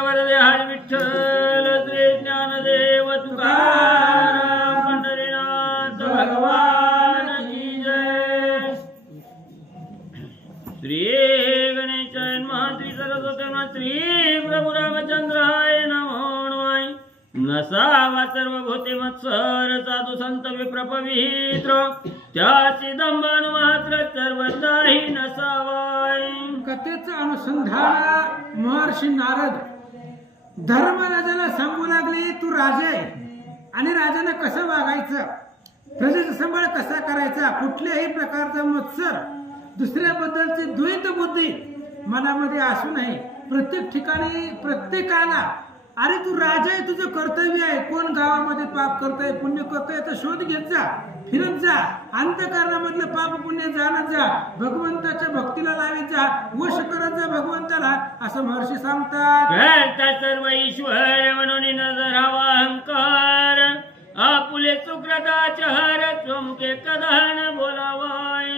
वरदे हरी विठ्ठल श्री ज्ञानदेव तुकाराम पंढरीनाथ भगवान की जय। श्री गणेशाय नमः, श्री सरस्वती नमः, श्री प्रभु रामचंद्राय नमो नमः। नसावा सर्वभूते मत्सर साधू संत विप्रपवित्र त्याची दंबन मात्र सर्वताही नसावाय। कथेचं अनुसंधान महर्षी नारद धर्मराजाला सांगू लागले, तू राजा आहे आणि राजाने कसं वागायचं, प्रजेचा सांभाळ कसा करायचा, कुठल्याही प्रकारचा मत्सर दुसऱ्याबद्दलची द्वैत बुद्धी मनामध्ये असू नये। प्रत्येक ठिकाणी प्रत्येकाला अरे तू राजा आहे, तुझं कर्तव्य आहे, कोण गावामध्ये पाप करतोय पुण्य करतोय तर शोध घेत जा, फिरत जा, अंतःकरणामधलं पाप पुण्य जाणत जा, भगवंताच्या भक्तीला लावीत जा, वश करत जा भगवंताला, असं महर्षी सांगतात। सर्व ईश्वर म्हणून न धरावा अहंकार, आपुले सुकृताचे हर चुमके कदान बोलावाय।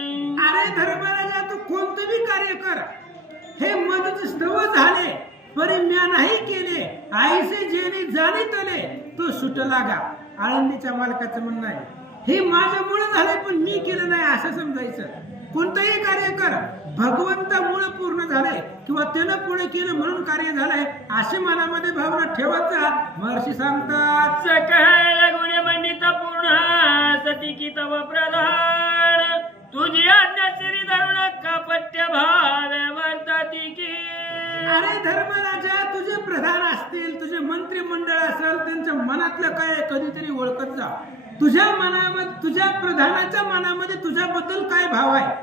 अरे धर्मराजा तू कोणतं कार्य कर, हे मदत स्तव झाले परी म्या नाही केले, आईसे जेणे जाणे तले तो सुट लागा। आळंदीच्या मालकाचं म्हणणं आहे, हे माझ्यामुळे झालंय पण मी केलं नाही असं समजायचं। कोणतंही कार्य कर, भगवंतामुळे पूर्ण झालंय किंवा त्यानं पुढे केलं म्हणून कार्य झालंय अशी मनामध्ये भावना ठेवत जा। महर्षी सांगतात, सकळ गुणे मंडित पूर्ण सती की तव प्रधान, तुझी आज्ञा श्री धरुण कपट्य भावे वर्तती की। अरे धर्मराजा तुझे प्रधान असतील, तुझे मंत्रिमंडळ असेल, त्यांच्या मनातलं काय कधीतरी ओळखत जा। तुझ्या मनामध्ये, तुझ्या प्रधानाच्या मनामध्ये तुझ्याबद्दल काय भाव आहे,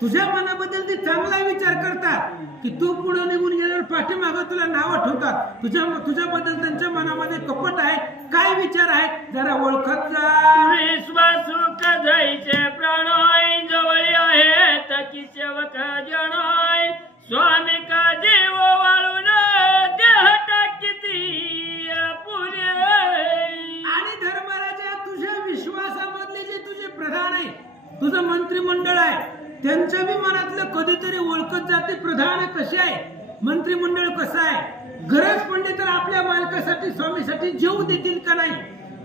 तुझ्या मनाबद्दल ते चांगला विचार करतात की तू पुढे निघून गेल्यावर पाठीमागं तुला नाव ठेवतात, तुझ्याबद्दल त्यांच्या मनामध्ये कपट आहे, काय विचार आहे जरा ओळखत जा। विश्वासू जायचे प्राणाय जवळी आहे तकी सेवक जनाय, स्वामी का जीव वाळून देह टाकीती पुरे। आणि धर्मराजा तुझ्या विश्वासामधले जे तुझे प्रधान आहे, तुझं मंत्रिमंडळ आहे, त्यांच्या बी मनातलं कधीतरी ओळखत जाते प्रधान कसे आहे, मंत्रिमंडळ कसं आहे, गरज पडली तर आपल्या मालकासाठी स्वामीसाठी जीव देतील का नाही,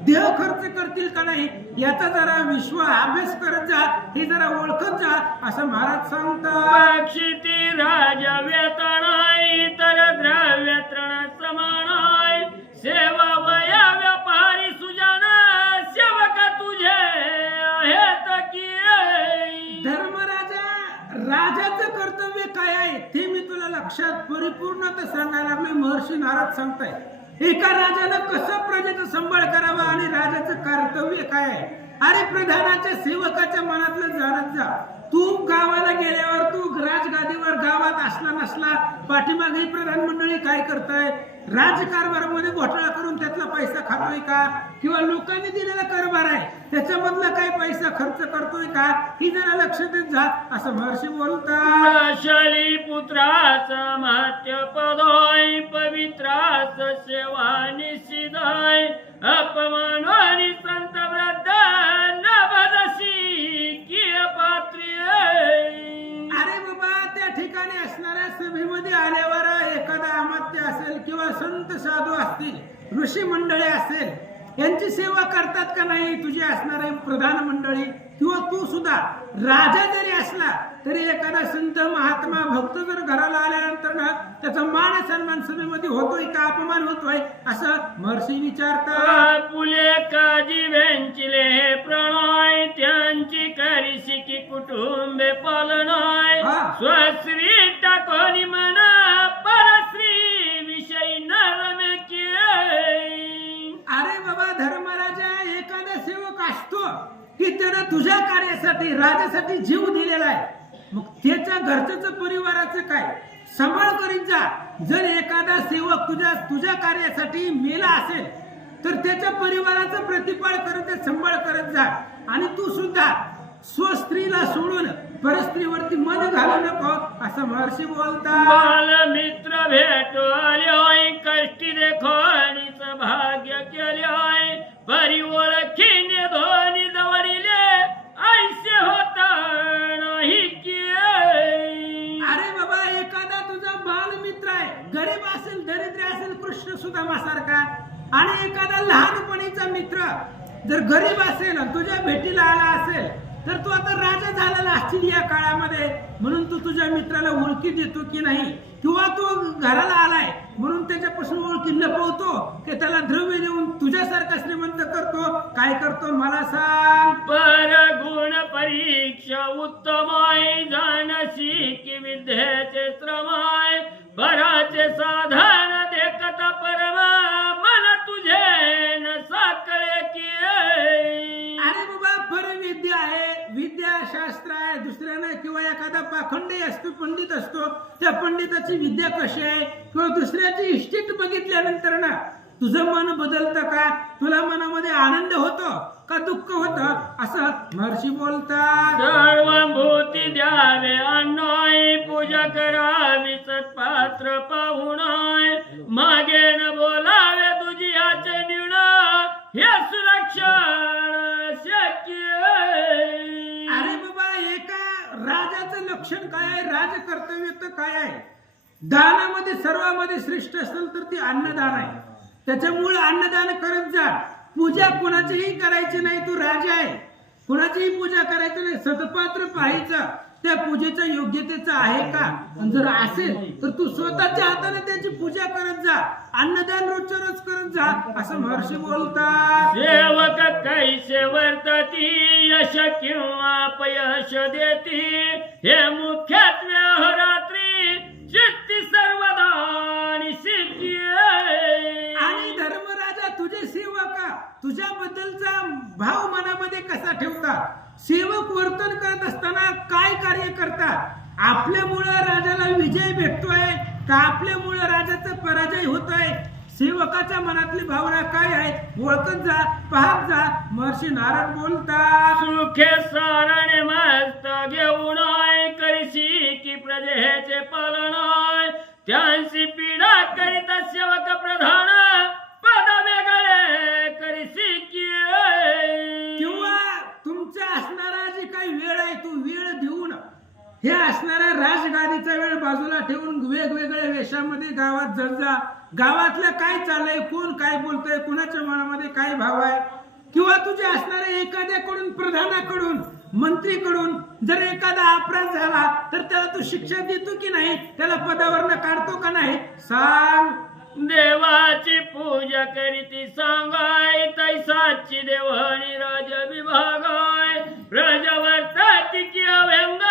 देह खर्च करतील का नाही, याचा जरा अभ्यास करत जा, हे जरा ओळखत जा असं महाराज सांगतात। बक्षिती राजा वेतनाय तर द्रव्य तृण समानाय, सेवा वया व्यापारी सुजान सेवक तुझे आहेत की। धर्मराजा राजाचं कर्तव्य काय आहे ते मी तुला लक्षात परिपूर्णता सांगायला लागलोय। महर्षी नारद सांगताय, एका राजाला कसं प्रजेचा सांभाळ करावा आणि राजाचं कर्तव्य काय आहे। अरे प्रधानाच्या सेवकाच्या मनातलं जाणत जा। तू गावाला गेल्यावर, तू राजगादीवर गावात असला नसला, पाठीमागे प्रधान मंडळी काय करताय, राजकारभारामध्ये घोटाळा करून त्यातला पैसा खातोय का, किंवा लोकांनी दिलेला कारभार आहे त्याच्यामधला काय पैसा खर्च करतोय का, ही जरा लक्ष देत जा असं महर्षी बोलतात। शली पुत्राचा महत्य पदोय, पवित्रास सेवा निशिदाय, अपमानानी संत वृद्ध नवदशी की पात्री। अरे बाबा त्या ठिकाणी असणाऱ्या सभेमध्ये आल्यावर एखादा अमात्य असेल किंवा संत साधू असतील, ऋषी मंडळी असेल, यांची सेवा करतात का नाही तुझे असणारे प्रधान मंडळी, किंवा तू सुद्धा राजा जरी असला तरी एखादा संत महात्मा भक्त जर घराला आल्यानंतर ना त्याचा मान सन्मान सभेमध्ये होतोय का, अपमान होतोय असं महर्षी विचारतात। पुले काजी वेंचिले प्रणय, त्यांची करिसी की कुटुंबे पालनाय, स्वश्री टाकोनी मना परश्री विषयी नरमे की। अरे बाबा धर्मराजा एखादा सेवक असतो की त्यानं तुझ्या कार्यासाठी राजासाठी जीव दिलेला आहे, मग त्याच्या घरच्याचं परिवाराचं काय सांभाळ करीत जा। जर एखादा सेवक तुझ्या कार्यासाठी मेला असेल तर त्याच्या परिवाराचं प्रतिपाळ करत सांभाळ करत जा। आणि तू सुद्धा स्वस्त्रीला सोडून परस्त्रीवरती मन घालू नको असं महर्षी बोलतात। बाल मित्र भेटो आले कष्टी देखोनीच भाग्य केले, परी ओळखीने धोनी दवडिले ऐसे होता नाही की। अरे बाबा एखादा तुझा बाल मित्र आहे, गरीब असेल, दरिद्र असेल, कृष्ण सुदामासारखा. आणि एखादा लहानपणीचा मित्र जर गरीब असेल आणि तुझ्या भेटीला आला असेल तर तू आता राजा झालेला असशील या काळामध्ये, म्हणून तू तुझ्या मित्राला ओळखी देतो की नाही, किंवा तू घराला आलाय म्हणून त्याच्यापासून ओळखी लपवतो की त्याला द्रव्य देऊन तुझ्यासारखा श्रीमंत करतो. काय करतो मला सांग? पर गुण परीक्षा उत्तमाय जानशी की विद्येचे श्रमाय पराचे साधन देखता परमा मन तुझे न साकळे की. अरे बाबा, परविद्या आहे, विद्या शास्त्र आहे, दुसऱ्याने किंवा एखादा पाखंडी असतो, पंडित असतो, त्या पंडिताची विद्या कशी आहे, किंवा दुसऱ्याची इस्टेट बघितल्यानंतर ना तुझं मन बदलतं का? तुला मनामध्ये आनंद होतो का दुःख होतं? असं महर्षी बोलतात. सर्वभूती द्यावे अन्नाय पूजा करावी सत्पात्र पाहुणाय मागे न बोलावे तुझी याचे निर्ण हे सुरक्षण शक्य. अरे बाबा, एका राजाचं लक्षण काय आहे, राजकर्तव्य तर काय आहे? दानामध्ये सर्वांमध्ये श्रेष्ठ असेल तर ती अन्नदान आहे. त्याच्यामुळे अन्नदान करत जा. पूजा कोणाचीही करायची नाही, तू राजा आहे, कोणाचीही पूजा करायची नाही. सतपात्र पाहायचं त्या पूजेच्या योग्यतेचं आहे का, आणि जर असेल तर तू स्वतःच्या हाताने त्याची पूजा करत जा. अन्नदान रोजच्या रोज करत जा, असं महर्षी बोलतात. सेवक कैसे वर्तती यश किंवा अपयश देती हे मुख्यत्वे अहोरात्री चित्ती सर्वदानी सिद्धी. आणि धर्मराजा, तुझे सेवक तुझ्याबद्दलचा भाव मनामध्ये कसा ठेवतात? सेवक वर्तन करत असताना काय कार्य करतात? आपल्यामुळं राजाला विजय भेटतोय का आपल्यामुळं राजाचा पराजय होतोय? सेवकाच्या मनातली भावना काय आहे ओळखत जा, पाहत जा. महर्षी नारद बोलतात. सुखे सारणे मस्त घेऊन करशी की प्रजेचे पालनाय त्यांची पीडा करीत सेवक प्रधान पद वेगळे करशी की. किंवा तुमच्या असणारा जी काही वेळ आहे तो वेळ देऊन हे असणारा राजगादीचा वेळ बाजूला ठेवून वेगवेगळ्या वेशामध्ये गावात जा. गावातलं काय चाललंय, कोण काय बोलतोय, कुणाच्या मनामध्ये काय भाव आहे, किंवा तुझे असणाऱ्या एखाद्याकडून, प्रधानाकडून, मंत्रीकडून जर एखादा अपराध झाला तर त्याला तू शिक्षा देतो की नाही, त्याला पदावरनं काढतो का नाही, सांग. देवाची पूजा करीती सांगाय तैसाची देवानी राज विभागाय प्रजवर्तती की अव्यंग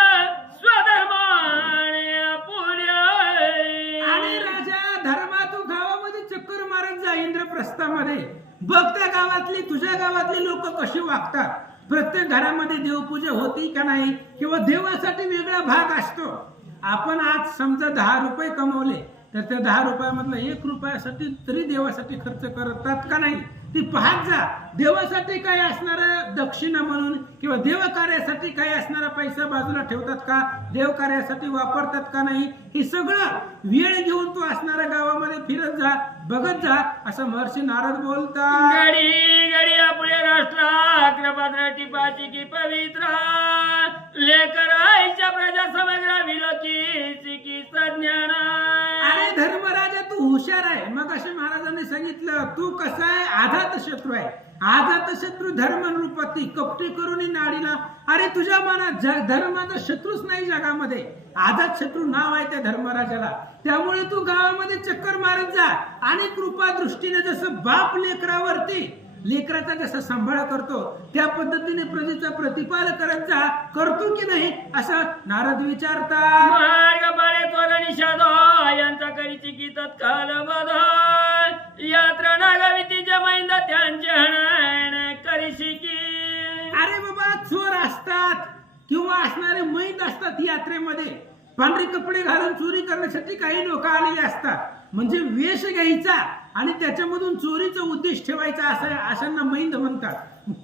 स्वधर्माने अपुर्याय. आणि राजा धर्मा, तू गावामध्ये चक्कर मारत जा इंद्रप्रस्थामध्ये, बघ त्या गावातली, तुझ्या गावातली लोक कशी वागतात. प्रत्येक घरामध्ये देवपूजा होती का नाही, किंवा देवासाठी वेगळा भाग असतो. आपण आज समजा 10 रुपये कमवले तर त्या 10 रुपयामधला 1 रुपयासाठी तरी देवासाठी खर्च करतात का नाही, ती पाहत जा. देवासाठी काय असणारा दक्षिणा म्हणून किंवा देवकार्यासाठी काय असणारा पैसा बाजूला ठेवतात का, देवकार्यासाठी वापरतात का नाही, हे सगळं वेळ घेऊन तू असणाऱ्या गावामध्ये फिरत जा, बघत जा, असं महर्षी नारद बोलतात. गडी गडी आपले राष्ट्र कृपात्र टिपाची की पवित्र लेकर आईच्या प्रजा समग्र विलोकी की सज्ञान. अरे धर्मराजा, तू हुशार आहे. मग असे महाराजांनी सांगितलं, तू कसा आहे, आघात शत्रू आहे. आघात शत्रू धर्म रूपती कपटी करून नाडीला. अरे तुझ्या मनात धर्माचा शत्रूच नाही जगामध्ये, आघात शत्रू नाव आहे त्या धर्मराजाला. त्यामुळे तू गावामध्ये चक्कर मारत जा आणि कृपा दृष्टीने जसं बाप लेकराचा जसा सांभाळ करतो त्या पद्धतीने प्रजेचा प्रतिपाल करत जा. करतो की नाही, असं नारद विचारतात. मार्ग बळे तोर निषाद यांचा करीची की तत्काल बध यात्रा नागवितीच्या मैंद त्यांचे हनन करीशी की. अरे बाबा, चोर असतात किंवा असणारे मैंद असतात यात्रेमध्ये, पांढरे कपडे घालून चोरी करण्यासाठी काही लोक आलेले असतात. म्हणजे वेश घ्यायचा आणि त्याच्यामधून चोरीचा उद्देश ठेवायचा, असं अशांना मैंद म्हणतात.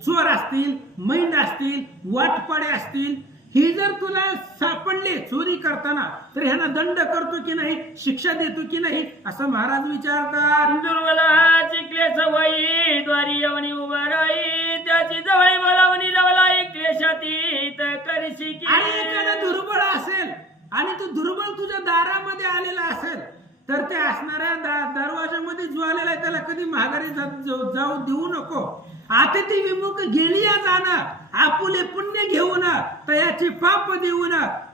चोर असतील, मैंद असतील, वाटपाडे असतील, ही जर तुला सापडले चोरी करताना तर ह्यांना दंड करतो की नाही, शिक्षा देतो की नाही, असं महाराज विचारतात. दुर्बलाची क्लेश वही द्वारी यवनी उभा राही त्याची जवळ बोलावणी लवलाई क्लेशातीत करशी की. आणि एखादा दुर्बळ असेल आणि तो दुर्बळ तुझ्या दारामध्ये आलेला असेल तर त्या असणाऱ्या दरवाजामध्ये जो आलेला आहे त्याला कधी माघारी जाऊ देऊ नको. आता ती विमुख गेली या जाणं आपुले पुण्य घेऊन तयाचे पाप देऊन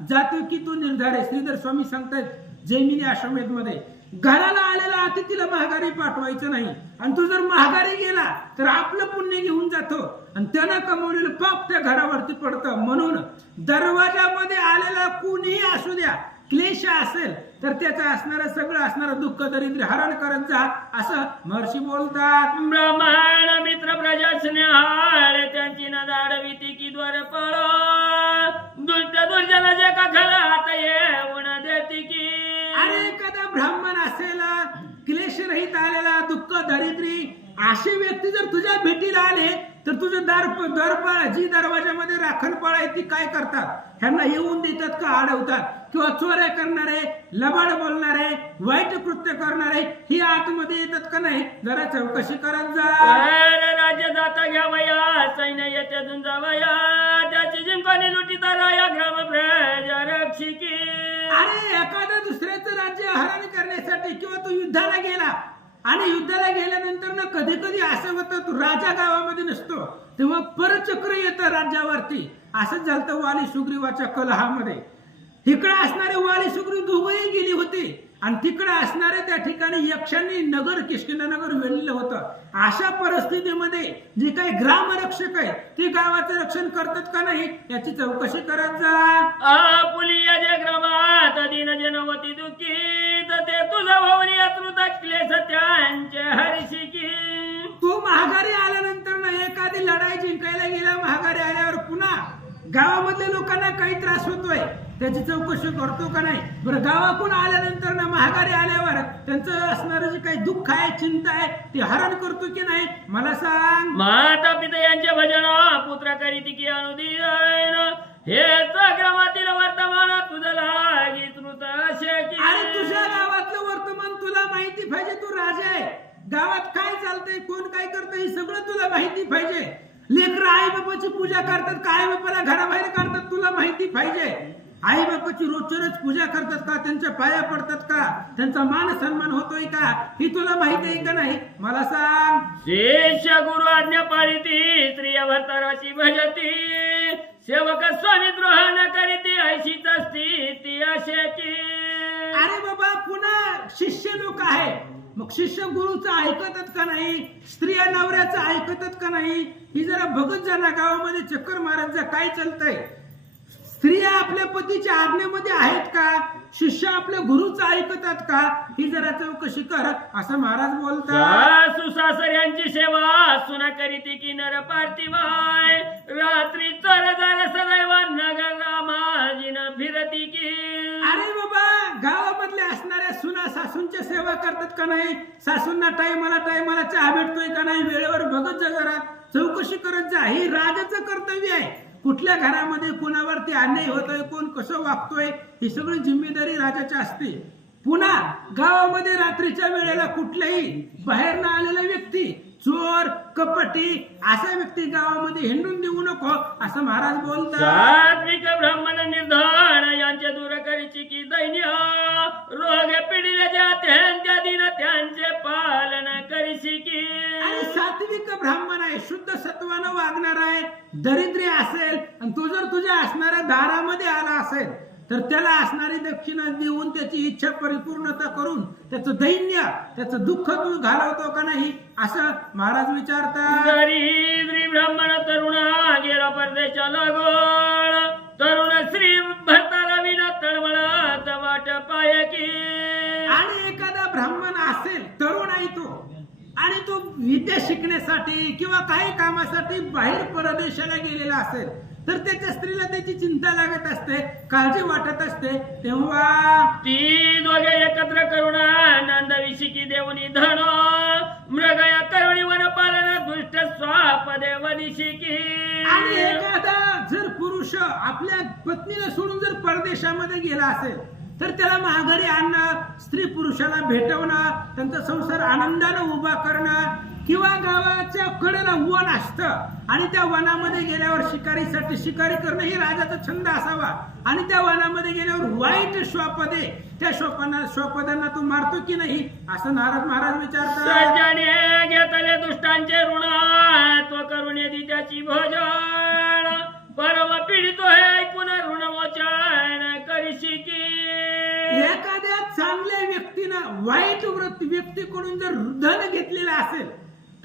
जातो की तू निर्धारे. श्रीधर स्वामी सांगतायत जैमिनी आश्रमेत मध्ये घराला आलेला अतिथीला माघारी पाठवायचं नाही. आणि तू जर माघारी गेला तर आपलं पुण्य घेऊन जातो आणि त्यानं कमवलेलं पाप त्या घरावरती पडतं. म्हणून दरवाजामध्ये आलेला कुणीही असू द्या, क्लेश असेल तर त्याचं असणारं सगळं असणारं दुःख दरिद्र हरण करत जा असं महर्षी बोलतात. ब्रह्मांड मित्र प्रजासने हाळ त्यांची न दाडविती की द्वार पळ दुष्ट दुर्जनाचे का घरात येऊन देती की. अरे एखादा ब्राह्मण असेल क्लेश रहित आलेला दुःख दरिद्री असे व्यक्ती जर तुझ्या भेटीला आले तर तुझं दरपाळ जी दरवाजामध्ये राखणपाळ आहे ती काय करतात? ह्यांना येऊन देतात का अडवतात? किंवा चोऱ्या करणारे, लबाड बोलणारे, वाईट कृत्य करणारे ही आतमध्ये येतात का नाही? जरा चौकशी करत जा. राज्य जाता घ्यावया सैन्य येते जावया त्याची जिंकणी लुटीता राया ग्राम प्रजा रक्षिकी. अरे एखादा दुसऱ्याचं राज्य हरण करण्यासाठी किंवा तो युद्धाला गेला आणि युद्धाला गेल्यानंतर ना कधी कधी असं होतं तू राजा गावामध्ये नसतो तेव्हा परचक्र येतं राज्यावरती. असंच झालं वाली सुग्रीवाच्या कलहामध्ये. इकडे असणारे वाली सुग्रीव दोघंही गेली होती आणि तिकडे असणारे त्या ठिकाणी यक्षांनी नगर किष्किंधानगर वेढलेलं होतं. अशा परिस्थितीमध्ये जे काही ग्रामरक्षक आहे ते गावाचं रक्षण करतात का नाही याची चौकशी करत जा. आपुलिया जे ग्रामात दिन जनवती दुःखी ते तुझा भवनी अतृत क्लेश त्यांचे हरिशिकी. तू महागारी आल्यानंतर ना एखादी लढाई जिंकायला गेला माघारी आल्यावर पुन्हा गावामधल्या लोकांना काही त्रास होतोय त्याची चौकशी करतो का नाही? बरं गावाकडून आल्यानंतर ना महागारी आल्यावर त्यांचं असणारं जे काही दुःख आहे चिंता आहे ते हरण करतो की नाही मला सांग. माता पिता यांचे भजन पुत्र करीती की अनुदीन हेच ग्रामातील वर्तमान तुझं लागी तृत शेकी. अरे तुझ्या गावातलं वर्तमान तुला माहिती पाहिजे. तू राजा आहे, गावात काय चालतंय कोण काय करतंय हे सगळं तुला माहिती पाहिजे. लेकरं आई बापाची पूजा करतात का आई बापाला घराबाहेर काढतात तुला माहिती पाहिजे. आई बापाची रोजच पूजा करतात का? त्यांच्या पाया पडतात का? त्यांचा मान सन्मान होतोय का? ही तुला माहिती आहे का नाही मला सांग. शिष्य गुरु आज्ञा पाळिती स्त्रिया भरताराची भजती सेवक स्वामी द्रोह न करीती ऐशीच स्थिती अशेकी. अरे बाबा पुन्हा शिष्य लोक आहे मग शिष्य गुरुचं ऐकतात का नाही? स्त्रिया नवऱ्याचं ऐकतात का नाही? ही जरा बघत जा ना गावामध्ये चक्कर मारत जा काय चालतंय. स्त्रिया आपल्या पतीच्या आज्ञेमध्ये आहेत का? शिष्य आपल्या गुरुचं ऐकतात का? ही जरा चौकशी कर असं महाराज बोलतात. सुसासऱ्यांची सेवा सुना करीती की नर पार्थिवाय रात्री चरदार सदैव नगर रामाजीन फिरती की. अरे बाबा गावामधल्या असणाऱ्या सुना सासूंच्या सेवा करतात का नाही? सासूंना टायमाला चहा भेटतोय का नाही वेळेवर बघत जा जरा चौकशी करत जा. ही राजाचं कर्तव्य आहे. कुठल्या घरामध्ये कोणावरती अन्याय होतोय कोण कसं वागतोय ही सगळी जिम्मेदारी राजाची असते. पुन्हा गावामध्ये रात्रीच्या वेळेला कुठल्याही बाहेर न आलेला व्यक्ती चोर कपटी असा व्यक्ती गावामध्ये हिंडून देऊ नको असं महाराज बोलतात. सात्विक ब्राह्मण निर्धन यांचे दूर करीची की दैन्य रोग पिढीले त्यांच्या दिन त्यांचे पालन करीशी की. आणि सात्विक ब्राह्मण आहे शुद्ध सत्वानं वागणार आहे. दरिद्री असेल आणि तो जर तुझ्या असणाऱ्या दारामध्ये आला असेल तर त्याला असणारी दक्षिणा देऊन त्याची इच्छा परिपूर्णता करून त्याचं दैन्य त्याचं दुःख तू घालवतो का नाही असं महाराज विचारतात. दरिद्री ब्राह्मण तरुण गेला परदेशा लागोळ तरुण श्री भरताला विना तळमळत वाट पाय की. आणि एखादा ब्राह्मण असेल तरुण आहे तो आणि तो विद्या शिकण्यासाठी किंवा काही कामासाठी बाहेर परदेशाला गेलेला असेल तर त्याच्या स्त्रीला त्याची चिंता लागत असते काळजी वाटत असते तेव्हा ती दोघे एकत्र करून आनंद विशिकी देवनी धन मृगया करुणी वन पालन दुष्ट स्वाप देवनिशिकी. आणि एखादा जर पुरुष आपल्या पत्नीला सोडून जर परदेशामध्ये गेला असेल तर त्याला माघारी आणणं, स्त्री पुरुषाला भेटवणं, त्यांचा संसार आनंदानं उभा करणं, किंवा गावाच्या कडेला वन असतं आणि त्या वनामध्ये गेल्यावर शिकारीसाठी शिकारी करणं ही राजाचा छंद असावा आणि त्या वनामध्ये गेल्यावर वाईट श्वापदे, त्या श्वापदांना तू मारतो की नाही असं नारद महाराज विचारतात. सज्जने घेतले दुष्टांचे ऋण, तो करून दी त्याची भोजन, परम पीडितो हे ऐकून ऋणमोचन करीशी की. एखाद्या चांगल्या व्यक्तीनं वाईट व्यक्तीकडून जर धन घेतलेलं असेल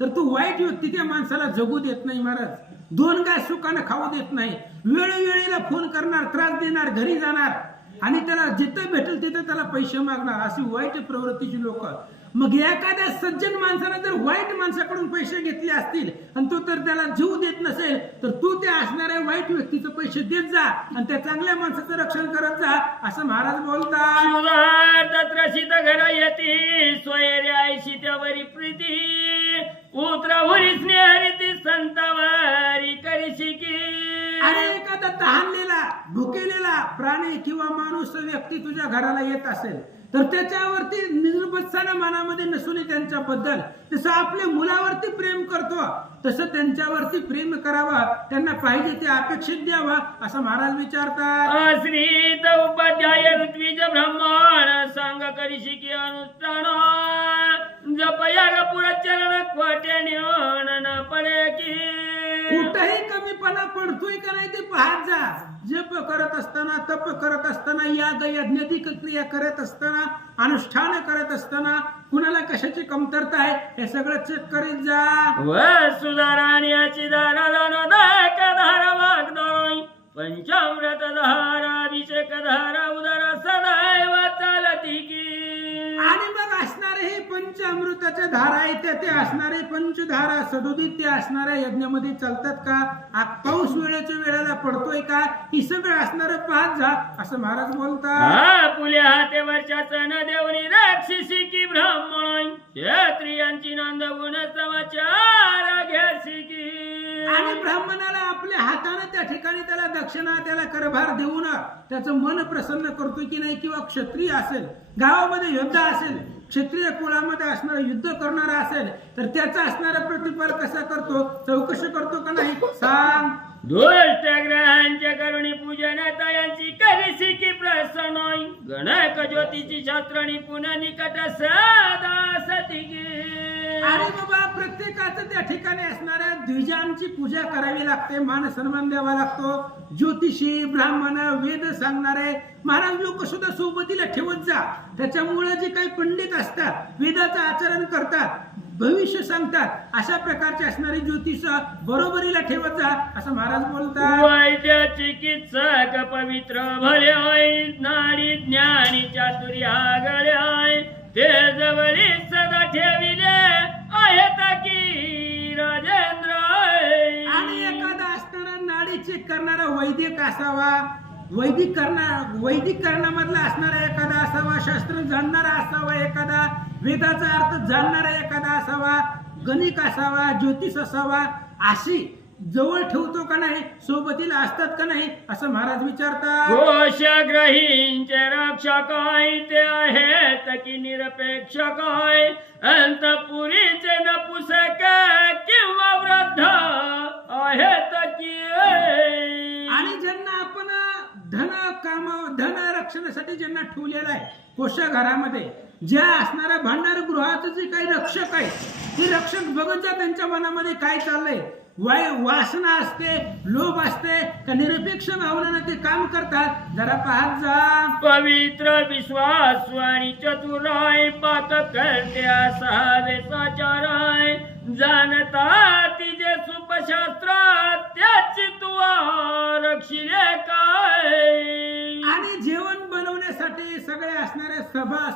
तर तो वाईट व्यक्ती त्या माणसाला जगू देत नाही महाराज. दोन गाय सुखानं खाऊ देत नाही, वेळोवेळीला फोन करणार, त्रास देणार, घरी जाणार आणि त्याला जिथं भेटेल तिथं त्याला पैसे मागणार, अशी वाईट प्रवृत्तीची लोक. मग एखाद्या सज्जन माणसानं जर वाईट माणसाकडून पैसे घेतले असतील आणि तो तर त्याला जीव देत नसेल तर तू त्या असणाऱ्या वाईट व्यक्तीचे पैसे देत जा आणि त्या चांगल्या माणसाचं रक्षण करत जा असं महाराज बोलतात. तत्रसित घर येती सोयरे आयशी त्यावरी प्रीती, पुत्र हुरी स्नेहरीती संतावारी करीशी की. अरे एखादा तहानलेला भुकेलेला प्राणी किंवा माणूस व्यक्ती तुझ्या घराला येत असेल तर त्याच्यावरती निर्बत्सानं मनामध्ये नसून त्यांच्याबद्दल जसं आपल्या मुलावरती प्रेम करतो तसं त्यांच्यावरती प्रेम करावं, त्यांना पाहिजे ते अपेक्षित द्यावा असं महाराज विचारतात. आश्रित उपाध्याय ऋत्विज ब्राह्मण सांग करीशी की अनुष्ठान, जपया पुरचरण खोटे न पडे की. कुठेही कमीपणा पडतोय का नाही ते पाहत जा. जप करत असताना, तप करत असताना, याग यज्ञाधिक क्रिया करत असताना, अनुष्ठान करत असताना कुणाला कशाची कमतरता आहे हे सगळं चेक करीत जा. व सुधाराण्याची धारा धारा वागदाय, पंचामृत धारा अभिषेक धारा उदर सदैव चालती की. आणि मग असणारे हे पंचामृताच्या धारा येते, ते असणारे पंचधारा सदोदित ते असणाऱ्या यज्ञामध्ये चालतात का, पाऊस वेळेच्या वेळेला पडतोय का, ही सगळं असणारं पाहत जा असं महाराज बोलतात. पुले हातेवरच्या चण देवनी राक्षसी की ब्राह्मण, क्षत्रियांची नंदगुण समाचार घ्यासी की. आणि ब्राह्मणाला आपल्या हाताने त्या ठिकाणी त्याला दक्षिणा, त्याला करभार देऊन त्याचं मन प्रसन्न करतो की नाही, किंवा क्षत्रिय असेल, गावामध्ये युद्ध असेल, क्षत्रिय कुळामध्ये असणारा युद्ध करणारा असेल तर त्याचा असणारा प्रतिफल कसा करतो, चौकशी करतो का नाही सांग. दुष्ट ग्रहांच्या करुणी पूजन तयांची करीसी की प्रसन्न, गणक ज्योतीची शास्त्रणी पुन्हा निकट सदा सती की. आणि बाबा प्रत्येकाचं त्या ठिकाणी असणाऱ्या द्विजांची पूजा करावी लागते, मान सन्मान द्यावा लागतो. ज्योतिषी, ब्राह्मण, वेद सांगणारे महाराज लोक सुद्धा सोबतीला ठेवत जा. त्याच्यामुळे जे काही पंडित असतात, वेदाचं आचरण करतात, भविष्य सांगतात, अशा प्रकारचे असणारे ज्योतिष बरोबरीला ठेवत जा असं महाराज बोलतात. वैद्य चिकित्सक पवित्र भले आहे, नाडी ज्ञानी चातुर्य आगळे आहे, ते जवळी सदा ठेविले आहेत की राजेंद्र. आणि एखादा असणारा नाडी चेक करणारा वैदिक असावा, वैदिक करण्यामधला असणारा एखादा असावा, शास्त्र जाणणारा असावा, एखादा वेदाचा अर्थ जाणणारा एखादा असावा, गणिक असावा, ज्योतिष असावा, अशी जवळ ठेवतो का नाही, सोबतीला असतात का नाही असं महाराज विचारतात. कोशग्रहींचे रक्षक ते आहेत की निरपेक्ष काय, अंतपुरीचे नपुसक किंवा वृद्ध आहेत की. आणि ज्यांना आपण धन रक्षणासाठी ज्यांना ठेवलेलं आहे कोषाघरामध्ये, ज्या असणाऱ्या भांडार गृहाचं जे काही रक्षक आहे ते रक्षक बघत जा त्यांच्या मनामध्ये काय चाललंय, वासना असते, लोभ असते का निरपेक्ष भावनेनं ते काम करतात जरा पाहत जा. पवित्र विश्वास आणि चतुराय, पाक करते असावे साचाराय, जाणता तिजे सुपशास्त्र त्याची तुवा रक्षिले काय. आणि जेवण बनवण्यासाठी सगळे असणाऱ्या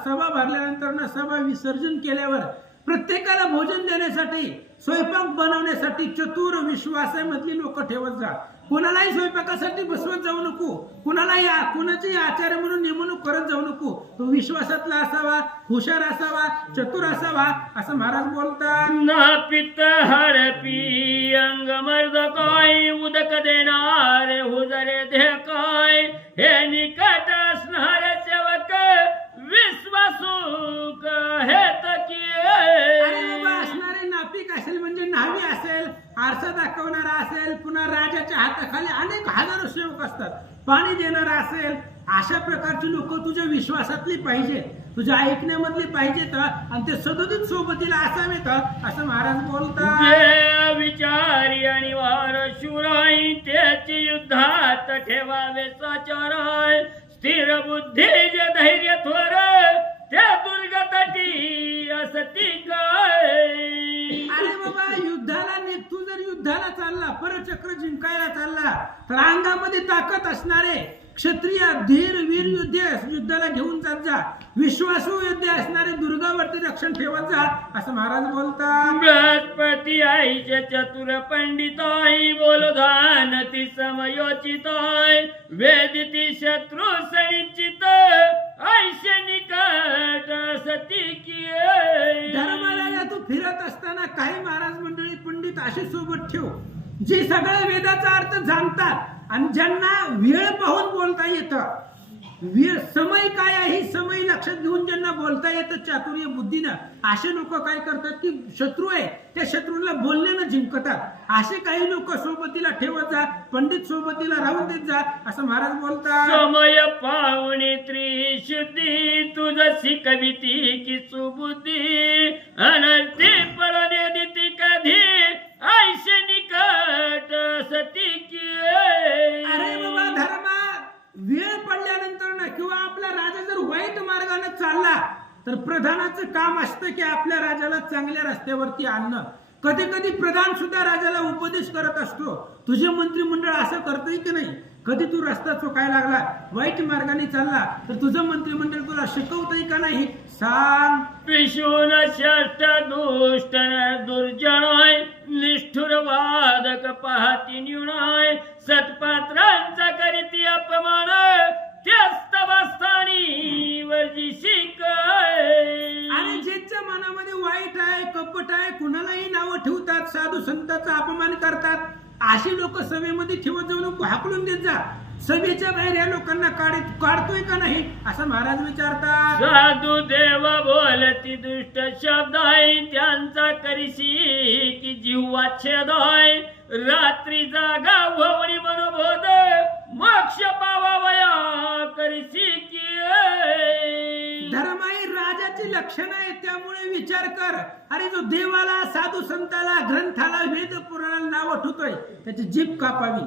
सभा भरल्यानंतर सभा विसर्जन केल्यावर प्रत्येकाला भोजन देण्यासाठी, स्वयंपाक बनवण्यासाठी चतुर विश्वासामधली लोक ठेवत जा. कोणालाही स्वयंपाकासाठी बसवत जाऊ नको, कोणाची आचार्य म्हणून नेमणूक करत जाऊ नको. तो विश्वासातला असावा, हुशार असावा, चतुर असावा असं महाराज बोलतात. ना पित्त हडपी अंग मर्द काय, उदक देणारे हुजरे दे काय, हे निकट असणारे सेवक आरसा दाखवणारा असेल, पुन्हा राजाच्या हाताखाली अनेक हजारो सेवक असतात, पाणी देणारा असेल, अशा प्रकारची लोक तुझ्या विश्वासातली पाहिजे, तुझ्या ऐकण्यामधली पाहिजेत आणि ते सदोदित सोबतीला असावेत असं महाराज बोलतात. जे विचारी आणि वार शूराई त्याची युद्धात ठेवावे साचाराय, स्थिर बुद्धी जे धैर्य थोर त्या दुर्गतटी असती काय. अरे बाबा, युद्धाला तू जर युद्धाला चालला, परचक्र जिंकायला चालला, तर अंगामध्ये ताकद असणारे क्षत्रिय धीर वीर युद्धाला घेऊन जात जा, विश्वासू योद्धे असणारे दुर्गावरती रक्षण ठेवत जा असं महाराज बोलतात. बृहस्पती आईचे चतुर पंडिताई बोलधान ती समयोचिताय, वेदिती शत्रू सनिचित ऐशे निकट सती किये. धर्माला तू फिरत असताना काही महाराज मंडळी पंडित असे सोबत ठेव जे सगळ्या वेदाचा अर्थ जाणतात आणि ज्यांना वेळ पाहून बोलता येतं, वेळ समय काय आहे ही समय लक्षात घेऊन ज्यांना बोलता येतं चातुर्य बुद्धीनं, असे लोक काय करतात की शत्रू आहे त्या शत्रूला बोलण्यानं जिंकतात. असे काही लोक सोबतीला ठेवत जा, पंडित सोबतीला राहून देत जा असं महाराज बोलतात. समय पाहुणे त्रिशुद्धी तुझी कविती की सुबुद्धी, अनर्थे पळणे दिती कधी ऐशे निकट सती किये. अरे बाबा, धर्मा वेळ पडल्यानंतर ना किंवा आपला राजा जर वाईट मार्गाने चालला तर प्रधानाचं काम असतं की आपल्या राजाला चांगल्या रस्त्यावरती आणणं. कधी कधी प्रधान सुद्धा राजाला उपदेश करत असतो, तुझे मंत्रिमंडळ असं करतंय की नाही. कधी तू रस्ता चुकायला लागला, वाईट मार्गाने चालला तर तुझं मंत्रिमंडळ तुला शिकवतंय का नाही सांग. पिशून श्रेष्ठ दुष्ट दुर्जनाय, निष्ठुर वादक पाहती न्यूनाय, सत्पात्रांचा करीती अपमान त्यास्तवस्थानी वर्जिशी काय. आणि ज्यांच्या मनामध्ये वाईट आहे, कपट आहे, कुणालाही नावं ठेवतात, साधू संतांचा अपमान करतात, अशी लोक सभेमध्ये ठेवत जाऊ नको, हाकलून देत जा. सभेच्या बाहेर या लोकांना काढतोय का नाही असं महाराज विचारतात. साधू देव बोलती दुष्ट शब्द आहे, त्यांचा करीशी की जीवा छेद आहे, रात्री जागा भवणी मनोबोध मोक्ष पावावया करीशी की. धर्माई राजाची लक्षणं आहेत, त्यामुळे विचार कर. अरे जो देवाला, साधू संताला, ग्रंथाला, वेद पुराणाला नाव ठेवतोय त्याची जीभ कापावी.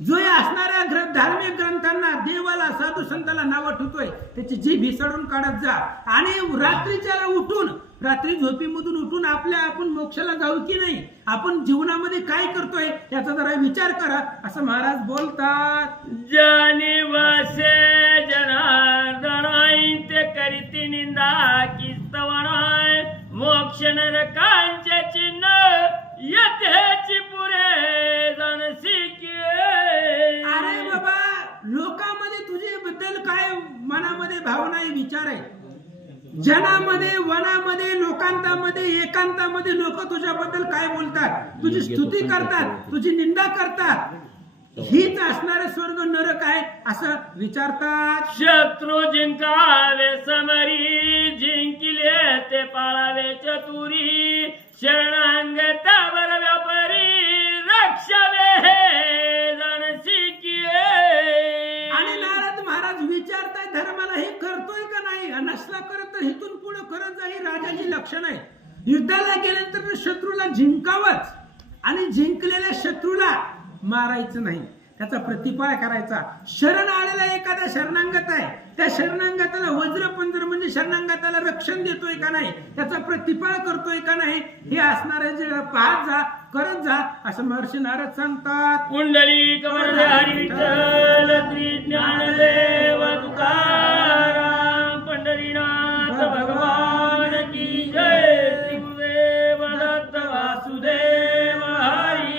जो या असणाऱ्या धार्मिक ग्रंथांना, देवाला, साधू संताला नाव ठेवतोय त्याची जीभ हिसडून काढत जा. आणि रात्रीच्याला उठून, रात्री झोपीमधून उठून आपण मोक्षाला जाऊ की नाही, आपण जीवनामध्ये काय करतोय याचा जरा विचार करा असं महाराज बोलतात. जानी वासे जनार्दनाय, ते करीती निंदा की स्तवनाय, मोक्ष नरकांचे चिन्ह यथेची पुरे जाणसी की. अरे बाबा, लोकांमध्ये तुझे बद्दल काय मनामध्ये भावना आहे, विचार आहे. जनामध्ये, वनामध्ये, लोकांतामध्ये, एकांतामध्ये लोक तुझ्याबद्दल काय बोलतात, तुझी स्तुती करतात, तुझी निंदा करतात. हीच असणारे स्वर्ग नरक आहे असं विचारतात. शत्रू जिंकावे समरी, जिंकिले ते पाळावे चतुरी, शरणांगतावर व्यापारी रक्षावे हे जाणसी की. आणि नारद महाराज विचारताय धर्माला, हे करतोय का नाही, नसला करत तर इथून पुढे करत जा. ही राजाची लक्षण आहे. युद्धाला गेल्यानंतर शत्रूला जिंकावच आणि जिंकलेल्या शत्रूला मारायचं नाही, त्याचा प्रतिपाळ करायचा. शरण आलेला एखादा शरणांगत आहे, त्या शरणांगताला वज्रपंजर म्हणजे शरणांगताला रक्षण देतोय का नाही, त्याचा प्रतिपाळ करतोय का नाही, हे असणारे जे पाहत जा, करत जा असं महर्षी नारद सांगतात. कुंडलिक हरी विठ्ठल श्री ज्ञानदेव तुकाराम पंढरीनाथ भगवान की जय. श्री गुरुदेव दत्त वासुदेव हरी.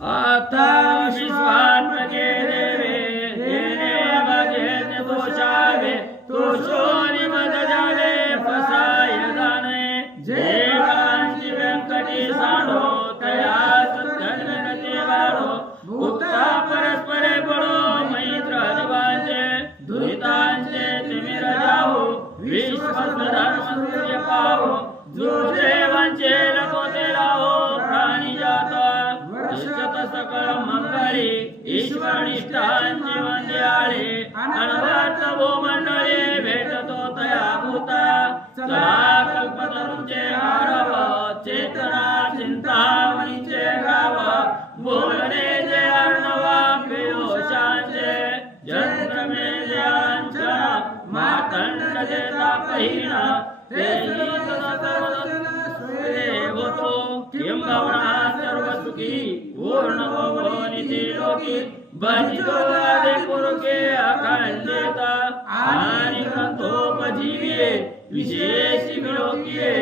आता विश्वात्मके देवे देने बघे दोषावे, दोषोनी मद जावे फसाय जाणे, जे कांची व्यंकटी साडो तयास धनगती वाढो, भूता परस्परे पडो मैत्र हरिवांचे, दुरितांचे तिमिर जाऊ, विश्वसुधार ईश्वरनिष्ठांची वंद्याळे अनवर्त भूमंडळे भेटतो तया भूता चला कल्पतरूंचे आरव चेतना चिंतामणीचे गाव बोलणे जे अर्णवा पियोषांचे जन्मे ज्यांच्या मातंड देता पहिना तेही होतो किंबहुना सर्व सुखी पूर्ण भवनिधी लोकी बंदितो आदे पुरके अखंडिता आणि ग्रंथोपजीविये विशेष विलोकिये